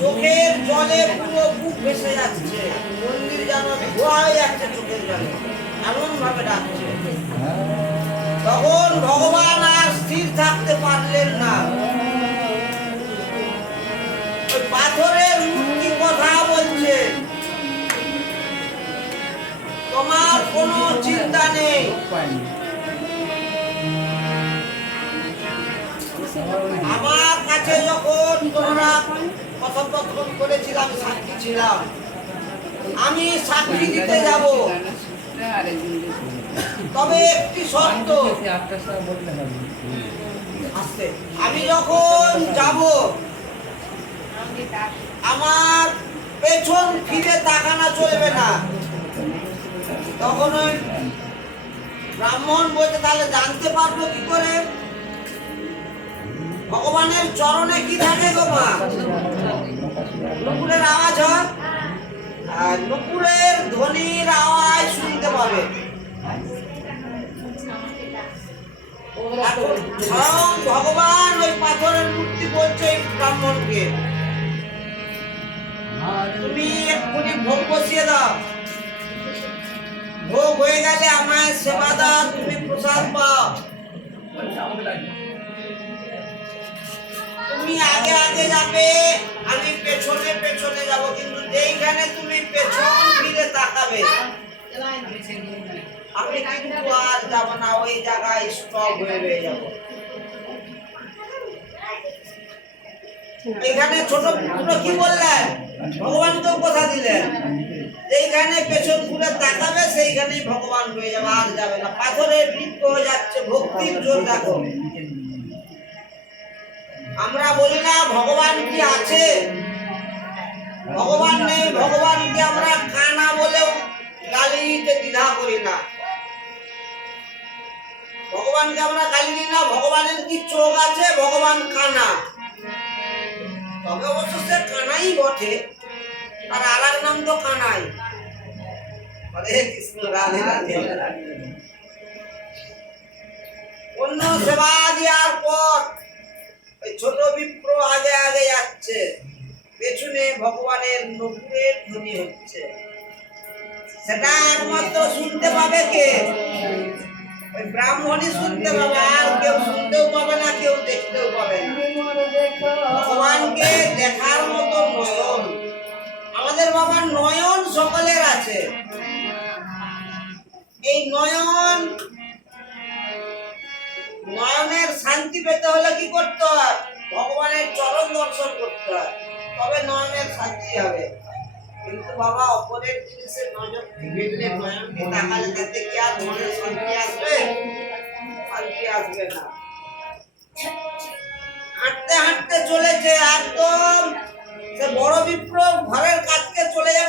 চোখের জলে পুরো বুক ভেসে যাচ্ছে। মন্দির যেন ধোয়া যাচ্ছে চোখের জলে। এমন ভাবে ডাকছে। তখন ভগবান আর স্থির থাকতে পারলেন না। পাথরের মূর্তি কথা বলছে। তোমার কোনো চিন্তা নেই। আমার কাছে যখন তোমরা কথোপকথন করেছিলাম, সাক্ষী ছিলাম। আমি সাক্ষী দিতে যাব। তবে একটি শর্ত। আমি যখন যাব, আমার পেছন ফিরে তাকানো চলবে না। তখন ওই ব্রাহ্মণ বলতে তাহলে জানতে পারব কি করে? ভগবানের চরণে কি থাকে গো মা? নুপুরের আওয়াজ হয়? আর নুপুরের ধ্বনির আওয়াজ শুনতে পাবে। ভগবান ওই পাথরের মূর্তি এই ব্রাহ্মণকে। তুমি এক্ষুনি ভোগ বসিয়ে দাও। ভোগ হয়ে গেলে আমায় সেবা দাও, তুমি প্রসাদ পাও। আগে আগে যাবে। আমি পেছনে পেছনে যাব, কিন্তু যেইখানে তুমি পেছন ফিরে তাকাবে, আমি কিন্তু আর যাব না, ওই জায়গায় স্টপ হয়ে রয়ে যাব। এখানে ছোট পুত্র কি বললেন? ভগবান তো কথা দিলেন। এইখানে পেছন ঘুরে তাকাবে, সেইখানেই ভগবান হয়ে যাবে, আর যাবে না। পাথরের বৃত্ত হয়ে যাচ্ছে, ভক্তির জোর দেখো। আমরা বলি না ভগবান কি আছে? ভগবান নেই ভগবানকে আমরা কানা বলেও গালি দিতে দ্বিধা করি না? ভগবানকে আমরা গালি দিই না? ভগবানের কি চোখ আছে? ভগবান কানা। তবে অবশ্য কানাই বটে, আর আর নাম তো কানাই। অন্য সেবা দেওয়ার পর ওই ছোট বিপ্র আগে আগে যাচ্ছে। পেছনে ভগবানের নপুরের ধ্বনি হচ্ছে। সেটা একমাত্র শুনতে পাবে কে? ওই ব্রাহ্মণই শুনতে পাবে, আর কেউ শুনতেও পাবে না, কেউ দেখতেও পাবে ভগবানকে দেখার মতো নয়ন আমাদের বাবার নয়ন সকলের আছে। এই নয়ন শান্তি পেতে হলে কি করতে হয়? ভগবানের চরণ দর্শন করতে হয়। তবে নয়নের শান্তি হবে। কিন্তু বাবা, অপরের জিনিসের নজর ফিরলে নয়নকে তাকালে তাতে কি আর মনের শান্তি আসবে? শান্তি আসবে না। হাঁটতে হাঁটতে চলেছে, একদম। সে বড় বিপ্লব, ঘরের কাছকে চলে যাবে।